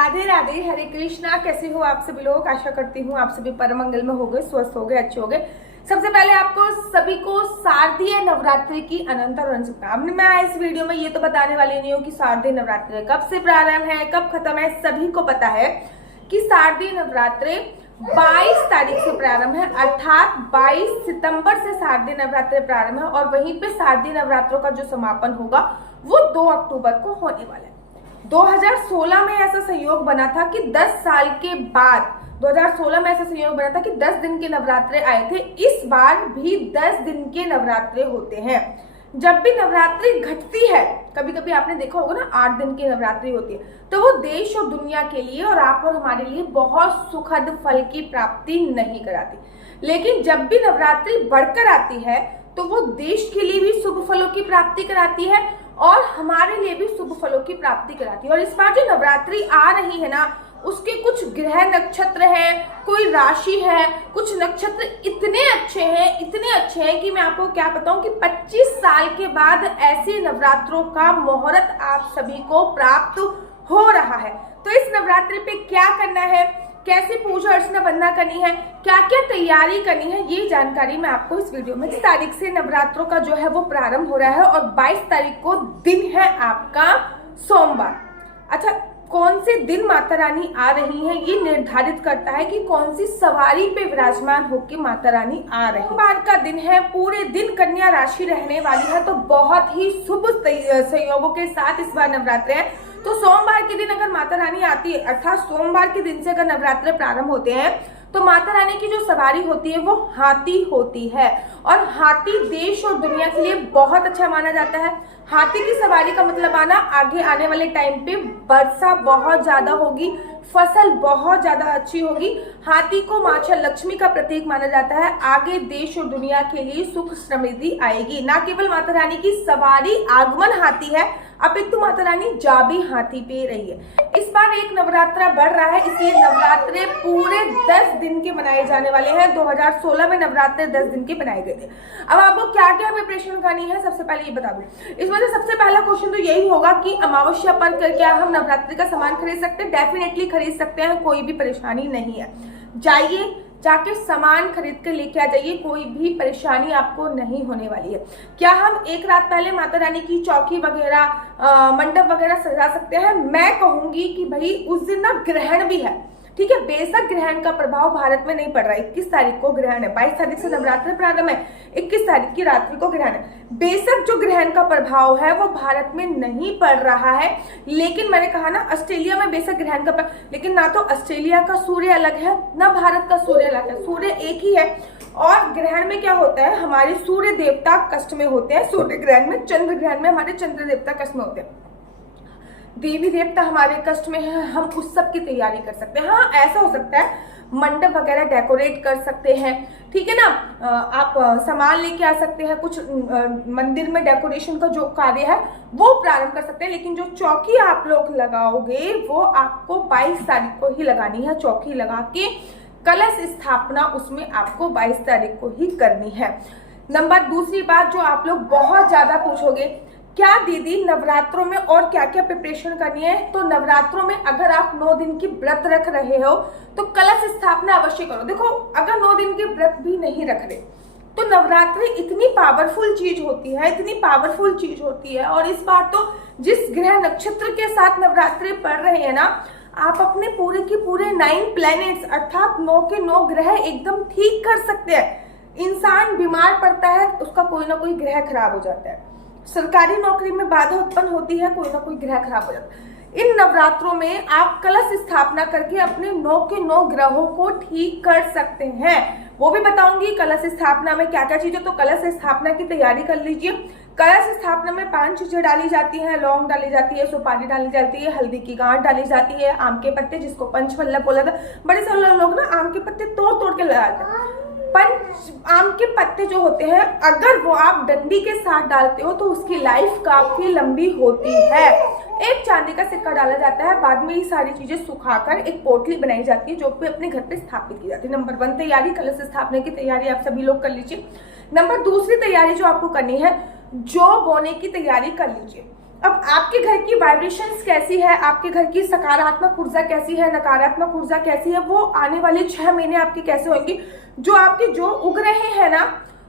राधे राधे, हरे कृष्णा। कैसे हो आप सभी लोग? आशा करती हूँ आप सभी परम मंगल में हो गए, स्वस्थ हो गए, अच्छे हो गए। सबसे पहले आपको सभी को शारदीय नवरात्रि की अनंत और शुभकामनाएं। मैं इस वीडियो में ये तो बताने वाली नहीं हूँ कि शारदीय नवरात्रि कब से प्रारंभ है, कब खत्म है। सभी को पता है कि शारदीय नवरात्रि 22 तारीख से प्रारंभ है, अर्थात 22 सितंबर से शारदीय नवरात्रि प्रारंभ है और वहीं पे शारदीय नवरात्रों का जो समापन होगा वो 2 अक्टूबर को होने वाला है। 2016 में ऐसा संयोग बना था कि 10 साल के बाद 2016 में ऐसा संयोग बना था कि 10 दिन के नवरात्रे आए थे। इस बार भी 10 दिन के नवरात्रे होते हैं। जब भी नवरात्रि घटती है, कभी कभी आपने देखा होगा ना 8 दिन की नवरात्रि होती है, तो वो देश और दुनिया के लिए और आप और हमारे लिए बहुत सुखद फल की प्राप्ति नहीं कराती। लेकिन जब भी नवरात्रि बढ़कर आती है तो वो देश के लिए भी शुभ फलों की प्राप्ति कराती है और हमारे लिए भी शुभ फलों की प्राप्ति कराती है। और इस बार जो नवरात्रि आ रही है ना, उसके कुछ ग्रह नक्षत्र हैं, कोई राशि है, कुछ नक्षत्र इतने अच्छे हैं कि मैं आपको क्या बताऊं कि 25 साल के बाद ऐसे नवरात्रों का मुहूर्त आप सभी को प्राप्त हो रहा है। तो इस नवरात्रि पे क्या करना है, कैसे पूजा अर्चना वंदना करनी है, क्या क्या तैयारी करनी है, ये जानकारी मैं आपको इस वीडियो में। 20 तारीख से नवरात्रों का जो है वो प्रारंभ हो रहा है और 22 तारीख को दिन है आपका सोमवार। अच्छा, कौन से दिन माता रानी आ रही है ये निर्धारित करता है कि कौन सी सवारी पे विराजमान होकर माता रानी आ रही है। सोमवार का दिन है, पूरे दिन कन्या राशि रहने वाली है, तो बहुत ही शुभ संयोगों के साथ इस बार नवरात्रे है। तो सोमवार के दिन अगर माता रानी आती है, अर्थात सोमवार के दिन से अगर नवरात्रे प्रारंभ होते हैं, तो माता रानी की जो सवारी होती है वो हाथी होती है और हाथी देश और दुनिया के लिए बहुत अच्छा माना जाता है। हाथी की सवारी का मतलब आना, आगे आने वाले टाइम पे वर्षा बहुत ज्यादा होगी, फसल बहुत ज्यादा अच्छी होगी। हाथी को माता लक्ष्मी का प्रतीक माना जाता है। आगे देश और दुनिया के लिए सुख समृद्धि आएगी। ना केवल माता रानी की सवारी आगमन हाथी है, अपितु माता रानी जा भी हाथी पे रही है। इस बार एक नवरात्रा बढ़ रहा है, इसलिए नवरात्रे पूरे 10 दिन के मनाए जाने वाले हैं। 2016 में नवरात्रे 10 दिन के बनाए गए थे। अब आपको क्या क्या प्रिपरेशन करनी है, सबसे पहले ये बता दूं। इस वजह सबसे पहला क्वेश्चन तो यही होगा कि अमावस्या पर क्या हम नवरात्रि का सामान खरीद सकते हैं? डेफिनेटली खरीद सकते हैं, कोई भी परेशानी नहीं है। जाइए, जाके सामान खरीद कर लेके आ जाइए, कोई भी परेशानी आपको नहीं होने वाली है। क्या हम एक रात पहले माता रानी की चौकी वगैरह मंडप वगैरह सजा सकते हैं? मैं कहूंगी कि भाई उस दिन ना ग्रहण भी है, ठीक है। बेशक ग्रहण का प्रभाव भारत में नहीं पड़ रहा है। 21 तारीख को ग्रहण है, 22 तारीख से नवरात्रि प्रारंभ है, 21 तारीख की रात्रि को ग्रहण है। बेशक जो ग्रहण का प्रभाव है वो भारत में नहीं पड़ रहा है, लेकिन मैंने कहा ना ऑस्ट्रेलिया में बेशक ग्रहण का, लेकिन ना तो ऑस्ट्रेलिया का सूर्य अलग है ना भारत का सूर्य अलग है, सूर्य एक ही है। और ग्रहण में क्या होता है, हमारे सूर्य देवता कष्ट में होते हैं। सूर्य ग्रहण में, चंद्र ग्रहण में हमारे चंद्र देवता कष्ट में होते हैं, देवी देवता हमारे कष्ट में है। हम उस सब की तैयारी कर सकते हैं। हाँ, ऐसा हो सकता है मंडप वगैरह डेकोरेट कर सकते हैं, ठीक है ना। आप सामान लेके आ सकते हैं, कुछ मंदिर में डेकोरेशन का जो कार्य है वो प्रारंभ कर सकते हैं। लेकिन जो चौकी आप लोग लगाओगे वो आपको 22 तारीख को ही लगानी है। चौकी लगा के कलश स्थापना उसमें आपको 22 तारीख को ही करनी है। नंबर दूसरी बात जो आप लोग बहुत ज्यादा पूछोगे, क्या दीदी नवरात्रों में और क्या क्या प्रिपरेशन करनी है? तो नवरात्रों में अगर आप 9 दिन की व्रत रख रहे हो तो कलश स्थापना अवश्य करो। देखो, अगर 9 दिन के व्रत भी नहीं रख रहे तो नवरात्रि इतनी पावरफुल चीज होती है, इतनी पावरफुल चीज होती है। और इस बार तो जिस ग्रह नक्षत्र के साथ नवरात्रि पड़ रहे हैं ना, आप अपने पूरे के पूरे 9 प्लैनेट्स अर्थात 9 के 9 ग्रह एकदम ठीक कर सकते हैं। इंसान बीमार पड़ता है, उसका कोई ना कोई ग्रह खराब हो जाता है। सरकारी नौकरी में बाधा उत्पन्न होती है, कोई ना कोई ग्रह खराब हो जाता है। इन नवरात्रों में आप कलश स्थापना करके अपने 9 के 9 ग्रहों को ठीक कर सकते हैं। वो भी बताऊंगी कलश स्थापना में क्या क्या चीजें। तो कलश स्थापना की तैयारी कर लीजिए। कलश स्थापना में 5 चीजें डाली जाती हैं। लौंग डाली जाती है, सुपारी डाली जाती है, हल्दी की गांठ डाली जाती है, आम के पत्ते जिसको पंचपल्लव बोला था। बड़े सारे लोग ना आम के पत्ते तोड़ तोड़ के लगाते हैं। आम के पत्ते जो होते हैं, अगर वो आप डंडी के साथ डालते हो तो उसकी लाइफ काफी लंबी होती है। एक चांदी का सिक्का डाला जाता है, बाद में ये सारी चीजें सुखाकर एक पोटली बनाई जाती है जो कि अपने घर पे स्थापित की जाती है। नंबर 1 तैयारी, कलश स्थापना की तैयारी आप सभी लोग कर लीजिए। नंबर दूसरी तैयारी जो आपको करनी है, जौ बोने की तैयारी कर लीजिए। अब आपके घर की वाइब्रेशंस कैसी है, आपके घर की सकारात्मक ऊर्जा कैसी है, नकारात्मक ऊर्जा कैसी है, वो आने वाले 6 महीने आपके कैसे होंगे, जो आपके जो उग रहे हैं ना,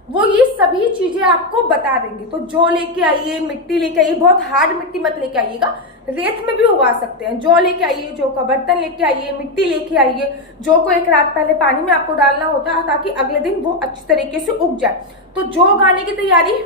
वो ये सभी चीजें आपको बता देंगे। तो जौ लेके आइए, मिट्टी लेके आइए, बहुत हार्ड मिट्टी मत लेके आइएगा, रेत में भी उगा सकते हैं। जौ लेके आइए, जौ का बर्तन लेके आइए, मिट्टी लेके आइए। जौ को एक रात पहले पानी में आपको डालना होता है ताकि अगले दिन वो अच्छी तरीके से उग जाए। तो जौ उगाने की तैयारी,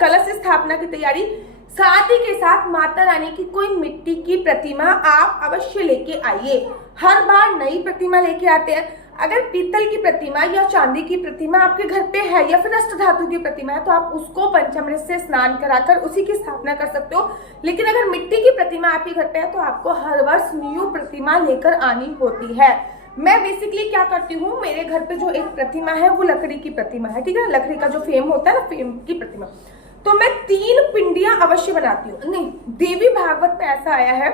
कलश स्थापना की तैयारी, साथ ही के साथ माता रानी की कोई मिट्टी की प्रतिमा आप अवश्य लेके आइए। हर बार नई प्रतिमा लेके आते हैं। अगर पीतल की प्रतिमा या चांदी की प्रतिमा आपके घर पे है या फिर अष्ट धातु की प्रतिमा है तो आप उसको पंचामृत से स्नान कराकर उसी की स्थापना कर सकते हो। लेकिन अगर मिट्टी की प्रतिमा आपके घर पे है तो आपको हर वर्ष न्यू प्रतिमा लेकर आनी होती है। मैं बेसिकली क्या करती हूँ, मेरे घर पे जो एक प्रतिमा है वो लकड़ी की प्रतिमा है, ठीक है, लकड़ी का जो फ्रेम होता है ना, फ्रेम की प्रतिमा, तो मैं 3 पिंडियां अवश्य बनाती हूँ। नहीं, देवी भागवत में ऐसा आया है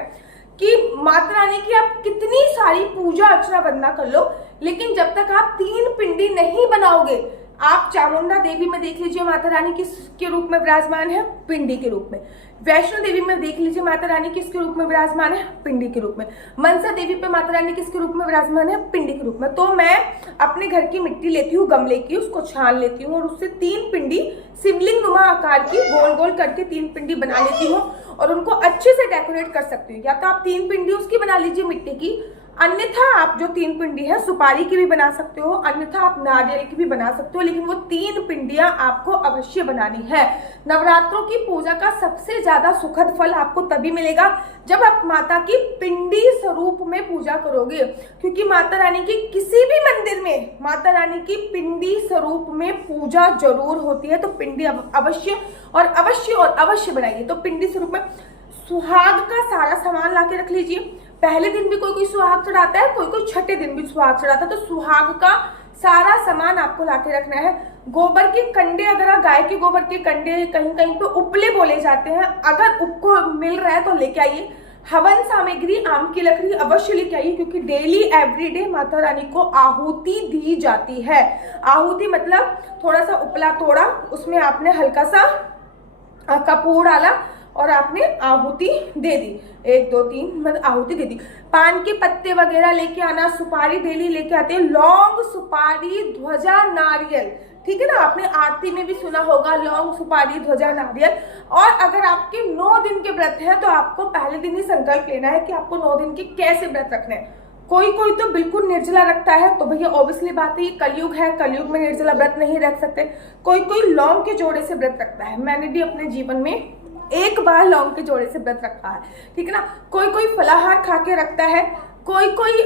कि माता रानी की आप कितनी सारी पूजा अर्चना वंदना कर लो, लेकिन जब तक आप 3 पिंडी नहीं बनाओगे, आप चामुंडा देवी में देख लीजिए माता रानी किसके रूप में विराजमान है, पिंडी के रूप में। वैष्णो देवी में देख लीजिए माता रानी किसके रूप में विराजमान है, पिंडी के रूप में। मनसा देवी पे माता रानी किसके रूप में विराजमान है, पिंडी के रूप में। तो मैं अपने घर की मिट्टी लेती हूँ, गमले की, उसको छान लेती हूँ और उससे 3 पिंडी शिवलिंग नुमा आकार की गोल गोल करके 3 पिंडी बना लेती हूँ और उनको अच्छे से डेकोरेट कर सकती हूँ। या तो आप 3 पिंडी उसकी बना लीजिए मिट्टी की, अन्यथा आप जो 3 पिंडी है सुपारी की भी बना सकते हो, अन्यथा आप नारियल की भी बना सकते हो, लेकिन वो 3 पिंडियां आपको अवश्य बनानी है। नवरात्रों की पूजा का सबसे ज्यादा सुखद फल आपको तभी मिलेगा जब आप माता की पिंडी स्वरूप में पूजा करोगे, क्योंकि माता रानी की किसी भी मंदिर में माता रानी की पिंडी स्वरूप में पूजा जरूर होती है। तो पिंडी अवश्य और अवश्य और अवश्य बनाइए। तो पिंडी स्वरूप में सुहाग का सारा सामान ला के रख लीजिए। पहले दिन भी कोई कोई सुहाग चढ़ाता है, कोई कोई छठे दिन भी सुहाग चढ़ाता है, तो सुहाग का सारा सामान आपको ला के रखना है। गोबर के कंडे, अगर आप गाय के गोबर के कंडे, कहीं कहीं पे उपले बोले जाते हैं, अगर उपको मिल रहा है तो लेके आइए। हवन सामग्री आम की लकड़ी अवश्य लेके आइए, क्योंकि डेली एवरीडे माता रानी को आहुति दी जाती है। आहुति मतलब थोड़ा सा उपला तोड़ा, उसमें आपने हल्का सा कपूर डाला और आपने आहुति दे दी, 1 2 3 मतलब आहुति दे दी। पान के पत्ते वगैरह लेके आना, सुपारी डेली लेके आते हैं, लौंग, सुपारी, ध्वजा, नारियल, ठीक है ना, आपने आरती में भी सुना होगा लौंग, सुपारी, ध्वजा, नारियल। और अगर आपके 9 दिन के व्रत है तो आपको पहले दिन ही संकल्प लेना है कि आपको 9 दिन के कैसे व्रत रखने हैं। कोई कोई तो बिल्कुल निर्जला रखता है, तो भैया ऑब्वियसली बात है, ये कलयुग है, कलयुग में निर्जला व्रत नहीं रख सकते। कोई कोई लौंग के जोड़े से व्रत रखता है, मैंने भी अपने जीवन में एक बार लौंग के जोड़े से व्रत रखा है, ठीक है ना। कोई कोई फलाहार खा के रखता है, कोई कोई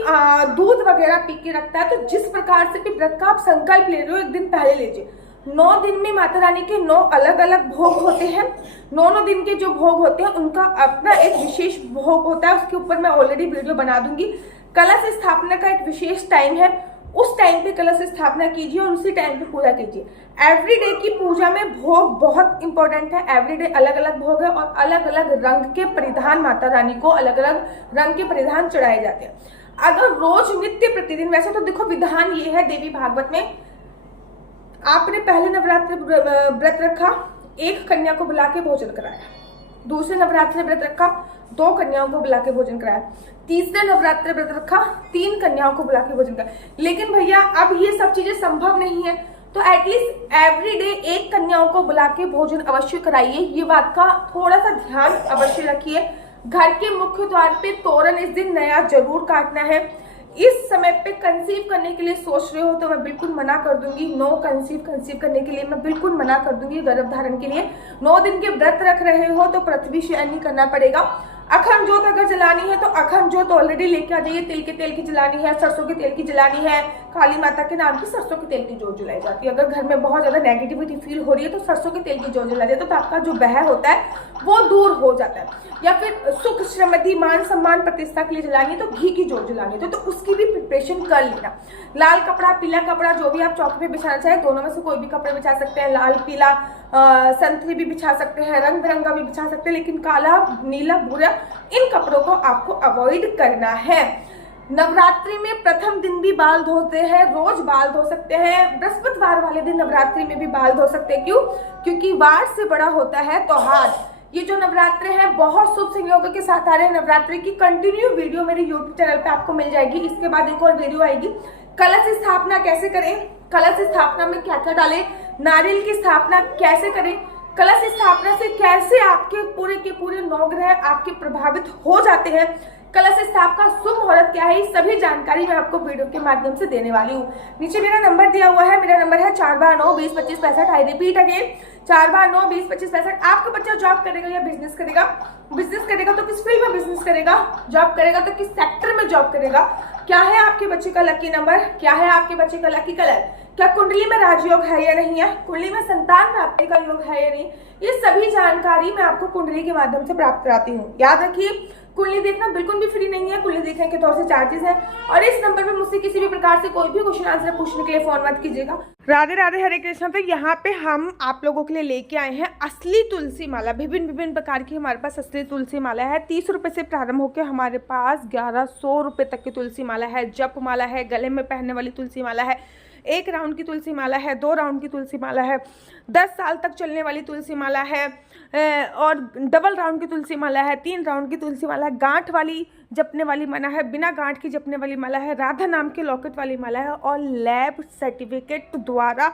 दूध वगैरह पी के रखता है। तो जिस प्रकार से भी व्रत का आप संकल्प ले रहे हो, 1 दिन पहले लीजिए। 9 दिन में माता रानी के 9 अलग अलग भोग होते हैं। 9 दिन के जो भोग होते हैं उनका अपना एक विशेष भोग होता है, उसके ऊपर मैं ऑलरेडी वीडियो बना दूंगी। कलश स्थापना का एक विशेष टाइम है, उस टाइम पे कलश स्थापना कीजिए और उसी टाइम पे पूजा कीजिए। एवरीडे की पूजा में भोग बहुत इंपॉर्टेंट है। एवरीडे अलग अलग भोग है और अलग अलग रंग के परिधान माता रानी को अलग अलग रंग के परिधान चढ़ाए जाते हैं। अगर रोज नित्य प्रतिदिन, वैसे तो देखो विधान ये है देवी भागवत में, आपने पहले नवरात्र व्रत रखा, 1 कन्या को बुला के भोजन कराया, दूसरे नवरात्र व्रत रखा, 2 कन्याओं को बुला के भोजन कराया, तीसरे नवरात्र व्रत रखा, 3 कन्याओं को बुला के भोजन कराया। लेकिन भैया अब ये सब चीजें संभव नहीं है, तो एटलीस्ट एवरीडे 1 कन्याओं को बुला के भोजन अवश्य कराइए। ये बात का थोड़ा सा ध्यान अवश्य रखिए। घर के मुख्य द्वार पे तोरण इस दिन नया जरूर काटना है। इस समय पे कंसीव करने के लिए सोच रहे हो तो मैं बिल्कुल मना कर दूंगी। नो कंसीव करने के लिए मैं बिल्कुल मना कर दूंगी। गर्भ धारण के लिए 9 दिन के व्रत रख रहे हो तो पृथ्वी शयन ही करना पड़ेगा। अखंड जोत अगर जलानी है तो अखंड जोत ऑलरेडी लेके आ जाइए। तिल के तेल की जलानी है, सरसों के तेल की जलानी है, काली माता के नाम की सरसों के तेल की जोत जलाई जाती है। अगर घर में बहुत ज्यादा नेगेटिविटी फील हो रही है तो सरसों के तेल की जोत जला दिया तो आपका जो भय होता है वो दूर हो जाता है। या फिर सुख श्रीमती मान सम्मान प्रतिष्ठा के लिए जलानी है तो घी की जोत जलानी है, तो उसकी भी प्रिपरेशन कर लेना। लाल कपड़ा, पीला कपड़ा, जो भी आप चौकी पे बिछाना चाहे, दोनों में से कोई भी कपड़े बिछा सकते हैं। लाल, पीला, संतरी भी बिछा सकते हैं, रंग बिरंगा भी बिछा सकते हैं, लेकिन काला, नीला, भूरा इन कपड़ों को आपको अवॉइड करना है। नवरात्रि में प्रथम दिन भी बाल धोते हैं, रोज बाल धो सकते हैं। बृहस्पतिवार वाले दिन नवरात्रि में भी बाल धो सकते हैं। क्यों? क्योंकि वार से बड़ा होता है त्योहार। ये जो नवरात्रे हैं बहुत शुभ संयोगों के साथ आ रहे हैं। नवरात्रि की कंटिन्यू वीडियो मेरे यूट्यूब चैनल पे आपको मिल जाएगी। इसके बाद एक और वीडियो आएगी, कलश स्थापना कैसे करें, कलश स्थापना में क्या क्या डालें, नारियल की स्थापना कैसे करें, कलश स्थापना से कैसे आपके पूरे के पूरे 9 ग्रह आपके प्रभावित हो जाते हैं, कलश स्थापना का शुभ मुहूर्त क्या है, सभी जानकारी मैं आपको वीडियो के माध्यम से देने वाली हूँ। नीचे मेरा नंबर दिया हुआ है, मेरा नंबर है 4/9-20-25-65। I repeat again 4/9-20-25-65। आपका बच्चा जॉब करेगा या बिजनेस करेगा, बिजनेस करेगा तो किस फील्ड में बिजनेस करेगा, जॉब करेगा तो किस सेक्टर में जॉब करेगा, क्या है आपके बच्चे का लकी नंबर, क्या है आपके बच्चे का लकी कलर, क्या कुंडली में राजयोग है या नहीं है, कुंडली में संतान प्राप्ति का योग है या नहीं, ये सभी जानकारी मैं आपको कुंडली के माध्यम से प्राप्त कराती हूँ। याद रखिए कुंडली देखना बिल्कुल भी फ्री नहीं है, कुंडली देखने के तौर से चार्जेस है। और इस नंबर पे मुझसे किसी भी प्रकार से कोई भी क्वेश्चन आंसर पूछने के लिए फोन मत कीजिएगा। राधे राधे, हरे कृष्ण। तो यहाँ पे हम आप लोगों के लिए लेके आए हैं असली तुलसी माला। विभिन्न प्रकार की हमारे पास असली तुलसी माला है। 30 रुपए से प्रारंभ होकर हमारे पास 1100 रुपए तक की तुलसी माला है। जप माला है, गले में पहनने वाली तुलसी माला है, 1 राउंड की तुलसी माला है, 2 राउंड की तुलसी माला है, 10 साल तक चलने वाली तुलसी माला है, और डबल राउंड की तुलसी माला है, 3 राउंड की तुलसी माला है, गांठ वाली जपने वाली माला है, बिना गांठ की जपने वाली माला है, राधा नाम के लॉकेट वाली माला है, और लैब सर्टिफिकेट द्वारा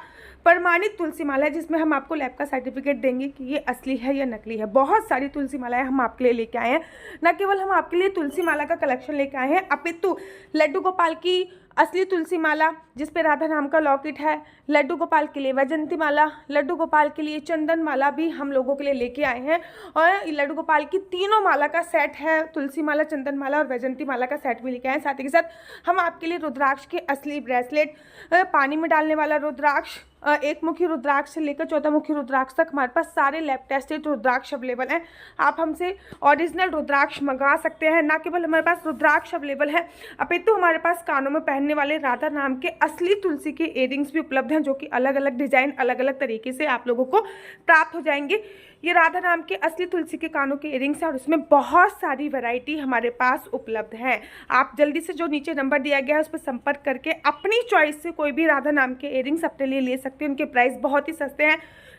प्रमाणित तुलसी माला है, जिसमें हम आपको लैब का सर्टिफिकेट देंगे कि ये असली है या नकली है। बहुत सारी तुलसी मालाएं हम आपके लिए लेके आए हैं। न केवल हम आपके लिए तुलसी माला का कलेक्शन लेके आए हैं, अपितु लड्डू गोपाल की असली तुलसी माला जिसपे राधा नाम का लॉकेट है, लड्डू गोपाल के लिए वैजंती माला, लड्डू गोपाल के लिए चंदन माला भी हम लोगों के लिए लेके आए हैं। और लड्डू गोपाल की तीनों माला का सेट है, तुलसी माला, चंदन माला और वैजंती माला का सेट भी लेके आए हैं। साथ ही के साथ हम आपके लिए रुद्राक्ष के असली ब्रेसलेट, पानी में डालने वाला रुद्राक्ष, 1 मुखी रुद्राक्ष से लेकर 14 मुखी रुद्राक्ष तक हमारे पास सारे लैब टेस्टेड रुद्राक्ष अवेलेबल हैं। आप हमसे ओरिजिनल रुद्राक्ष मंगा सकते हैं। ना केवल हमारे पास रुद्राक्ष अवेलेबल है, अपितु हमारे पास कानों में पहनने वाले राधा नाम के असली तुलसी के इयरिंग्स भी उपलब्ध हैं, जो कि अलग अलग डिजाइन, अलग अलग तरीके से आप लोगों को प्राप्त हो जाएंगे। ये राधा नाम के असली तुलसी के कानों के इयरिंग्स हैं और उसमें बहुत सारी वैरायटी हमारे पास उपलब्ध है। आप जल्दी से जो नीचे नंबर दिया गया है उस पर संपर्क करके अपनी चॉइस से कोई भी राधा नाम के इयरिंग्स अपने लिए ले सकते हैं। उनके प्राइस बहुत ही सस्ते हैं।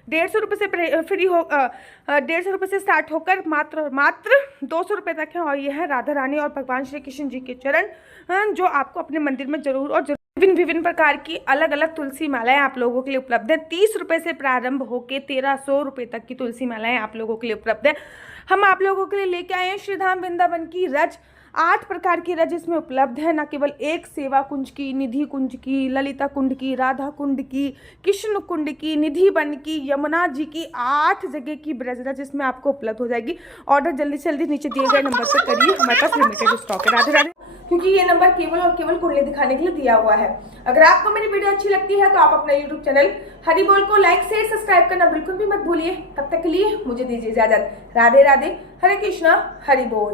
150 रुपये से फ्री हो 150 रुपये से स्टार्ट होकर मात्र 200 रुपये तक है। और यह है राधा रानी और भगवान श्री कृष्ण जी के चरण, जो आपको अपने मंदिर में जरूर और जरूर विभिन्न प्रकार की अलग अलग तुलसी मालाएं आप लोगों के लिए उपलब्ध है। 30 रुपये से प्रारंभ होकर 1300 रुपये तक की तुलसी मालाएं आप लोगों के लिए उपलब्ध है। हम आप लोगों के लिए लेके आए हैं श्रीधाम वृंदावन की रज, 8 प्रकार की रज इसमें उपलब्ध है। न केवल एक सेवा कुंज की, निधि कुंज की, ललिता कुंड की, राधा कुंड की, कृष्ण कुंड की, निधि वन की, यमुना जी की, 8 जगह की ब्रज रज इसमें आपको उपलब्ध हो जाएगी। ऑर्डर जल्दी से जल्दी नीचे दिए गए नंबर पर करिए, हमारे पास लिमिटेड स्टॉक है। राधे राधे। क्योंकि ये नंबर केवल और केवल कुंडली दिखाने के लिए दिया हुआ है। अगर आपको मेरी वीडियो अच्छी लगती है तो आप अपना यूट्यूब चैनल हरि बोल को लाइक शेयर सब्सक्राइब करना बिल्कुल भी मत भूलिए। तब तक के लिए मुझे दीजिए इजाजत। राधे राधे, हरे कृष्णा, हरि बोल।